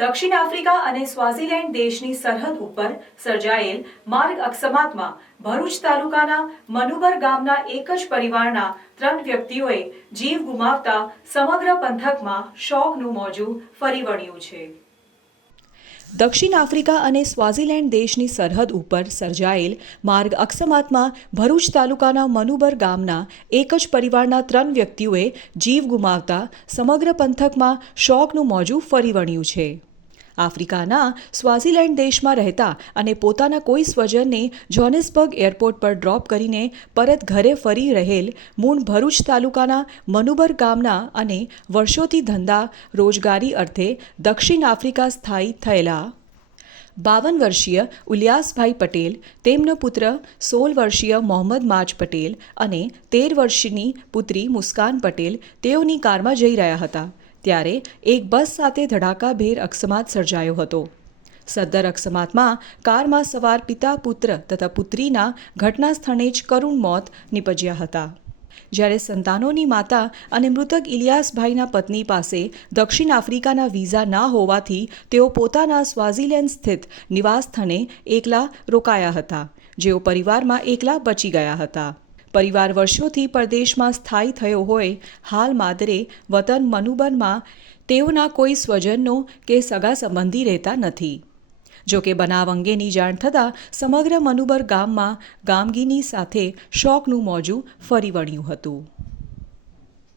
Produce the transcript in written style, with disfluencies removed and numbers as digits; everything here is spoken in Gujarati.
દક્ષિણ આફ્રિકા અને સ્વાઝીલેન્ડ દેશની સરહદ ઉપર સર્જાયેલ માર્ગ અકસ્માતમાં ભરૂચ તાલુકાના મનુબર ગામના એક જ પરિવારના 3 વ્યક્તિઓએ જીવ ગુમાવતા સમગ્ર પંથકમાં શોકનું મોજું ફરી વળ્યું છે। દક્ષિણ આફ્રિકા અને સ્વાઝીલેન્ડ દેશની સરહદ ઉપર સર્જાયેલ માર્ગ અકસ્માતમાં ભરૂચ તાલુકાના મનુબર ગામના એક જ પરિવારના 3 વ્યક્તિઓએ જીવ ગુમાવતા સમગ્ર પંથકમાં શોકનું મોજું ફરી વળ્યું છે। આફ્રિકાના સ્વાઝીલેન્ડ દેશમાં રહેતા અને પોતાના કોઈ સ્વજનને જોહાનિસબર્ગ એરપોર્ટ પર ડ્રોપ કરીને પરત ઘરે ફરી રહેલ મૂળ ભરૂચ તાલુકાના મનુબર ગામના અને વર્ષોથી ધંધા રોજગારી અર્થે દક્ષિણ આફ્રિકા સ્થાયી થયેલા 52 વર્ષીય ઉલ્યાસભાઈ પટેલ, તેમનો પુત્ર 16 વર્ષીય મોહમ્મદ માજ પટેલ અને 13 વર્ષની પુત્રી મુસ્કાન પટેલ તેઓની કારમાં જઈ રહ્યા હતા ત્યારે એક બસ સાથે ધડાકાભેર અકસ્માત સર્જાયો હતો। સદ્ધર અકસ્માતમાં કારમાં સવાર પિતા પુત્ર તથા પુત્રીના ઘટના સ્થળે જ કરુણ મોત નીપજ્યા હતા। જ્યારે સંતાનોની માતા અને મૃતક ઇલિયાસભાઈના પત્ની પાસે દક્ષિણ આફ્રિકાના વિઝા ના હોવાથી તેઓ પોતાના સ્વાઝીલેન્ડ સ્થિત નિવાસ સ્થાને એકલા રોકાયા હતા, જેઓ પરિવારમાં એકલા બચી ગયા હતા। પરિવાર વર્ષોથી પરદેશમાં સ્થાયી થયો હોય હાલ માદરે વતન મનુબરમાં તેઓના કોઈ સ્વજનનો કે સગા સંબંધી રહેતા નથી। જો કે બનાવ અંગેની જાણ થતાં સમગ્ર મનુબર ગામમાં ગામગીની સાથે શોકનું મોજું ફરી વળ્યું હતું।